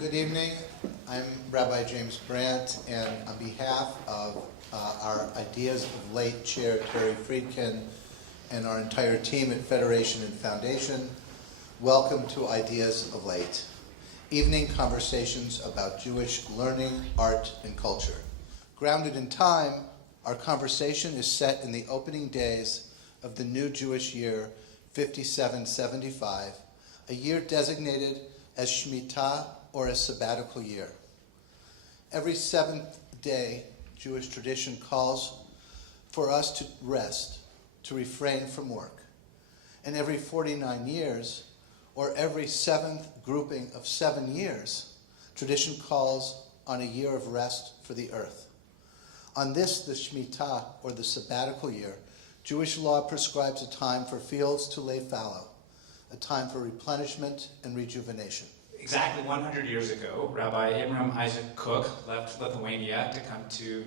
good evening. I'm Rabbi James Brandt, and on behalf of our Ideas of Late Chair Terry Friedkin and our entire team at Federation and Foundation, welcome to Ideas of Late, evening conversations about Jewish learning, art, and culture. Grounded in time, our conversation is set in the opening days of the new Jewish year, 5775, a year designated as Shmita, or a sabbatical year. Every seventh day, Jewish tradition calls for us to rest, to refrain from work. And every 49 years, or every seventh grouping of 7 years, tradition calls on a year of rest for the earth. On this, the Shmita, or the sabbatical year, Jewish law prescribes a time for fields to lay fallow, a time for replenishment and rejuvenation. Exactly 100 years ago, Rabbi Abraham Isaac Kook left Lithuania to come to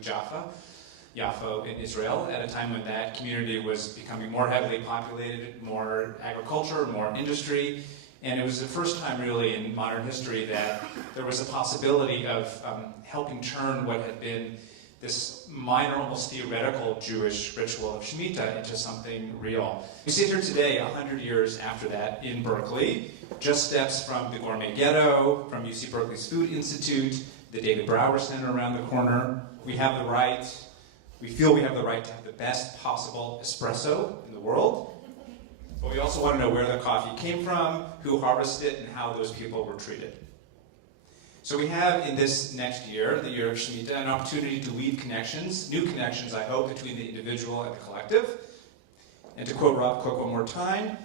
Yaffo in Israel, at a time when that community was becoming more heavily populated, more agriculture, more industry, and it was the first time really in modern history that there was a possibility of helping turn what had been this minor, almost theoretical Jewish ritual of Shmita into something real. We sit here today, 100 years after that, in Berkeley, just steps from the Gourmet Ghetto, from UC Berkeley's Food Institute, the David Brower Center around the corner. We feel we have the right to have the best possible espresso in the world, but we also want to know where the coffee came from, who harvested it, and how those people were treated. So we have in this next year, the year of Shmita, an opportunity to weave connections, new connections, I hope, between the individual and the collective. And to quote Rob Cook one more time,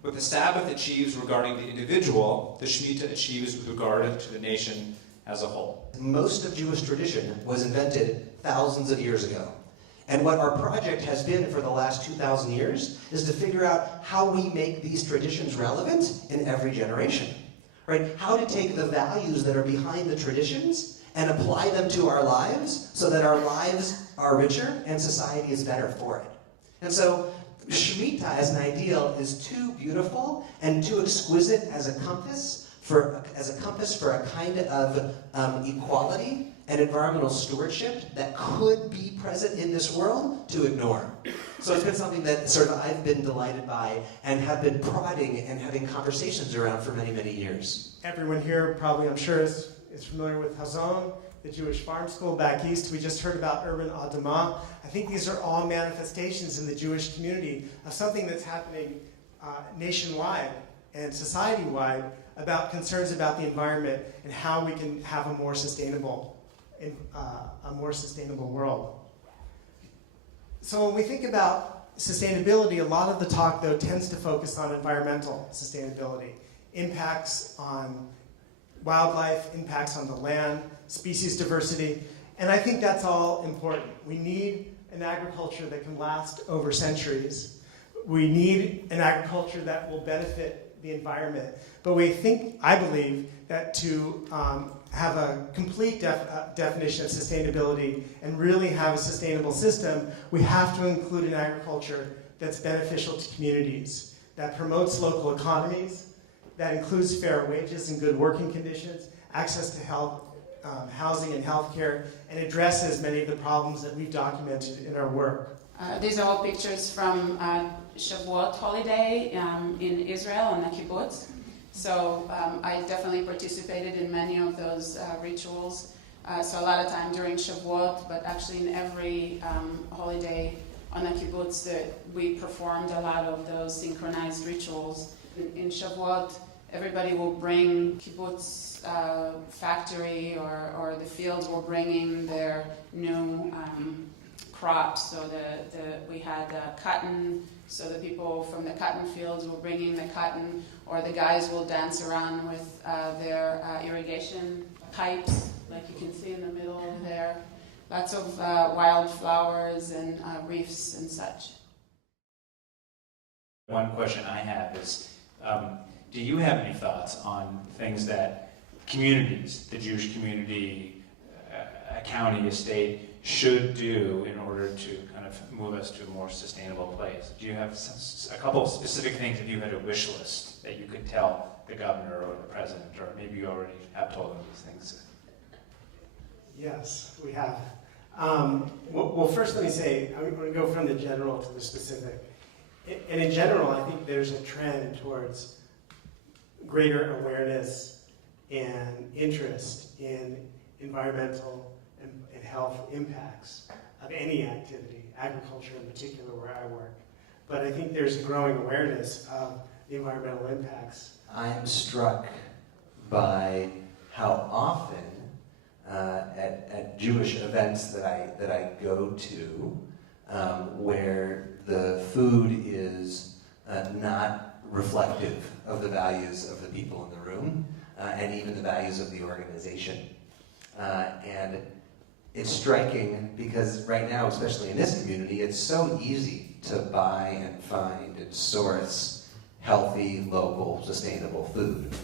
what the Sabbath achieves regarding the individual, the Shmita achieves with regard to the nation as a whole. Most of Jewish tradition was invented thousands of years ago. And what our project has been for the last 2,000 years is to figure out how we make these traditions relevant in every generation. Right? How to take the values that are behind the traditions and apply them to our lives so that our lives are richer and society is better for it. And so Shmita as an ideal is too beautiful and too exquisite as a compass for a kind of equality and environmental stewardship that could be present in this world to ignore. So it's been something that I've been delighted by and have been prodding and having conversations around for many, many years. Everyone here probably, I'm sure, is familiar with Hazon, the Jewish farm school back east. We just heard about urban Adamah. I think these are all manifestations in the Jewish community of something that's happening nationwide and society-wide about concerns about the environment and how we can have a more sustainable world. So when we think about sustainability, a lot of the talk, though, tends to focus on environmental sustainability, impacts on wildlife, impacts on the land, species diversity, and I think that's all important. We need an agriculture that can last over centuries. We need an agriculture that will benefit the environment, but I believe that to have a complete definition of sustainability and really have a sustainable system, we have to include an agriculture that's beneficial to communities, that promotes local economies, that includes fair wages and good working conditions, access to health, housing and healthcare, and addresses many of the problems that we've documented in our work. These are all pictures from Shavuot holiday in Israel on the kibbutz. So I definitely participated in many of those rituals. So a lot of time during Shavuot, but actually in every holiday on the kibbutz that we performed a lot of those synchronized rituals. In Shavuot, everybody will bring kibbutz factory or the fields were bringing their new crops. So we had cotton. So the people from the cotton fields were bringing the cotton, or the guys will dance around with their irrigation pipes, like you can see in the middle over there. Lots of wildflowers and reefs and such. One question I have is, do you have any thoughts on things that communities, the Jewish community, a county, a state, should do in order to kind of move us to a more sustainable place? Do you have a couple of specific things, if you had a wish list, that you could tell the governor or the president, or maybe you already have told them these things? Yes, we have. Well, first let me say, I'm going to go from the general to the specific. And in general, I think there's a trend towards greater awareness and interest in environmental and health impacts of any activity, agriculture in particular where I work. But I think there's a growing awareness of the environmental impacts. I'm struck by how often at Jewish events that I go to, where the food is not reflective of the values of the people in the room, and even the values of the organization. And it's striking because right now, especially in this community, it's so easy to buy and find and source healthy, local, sustainable food.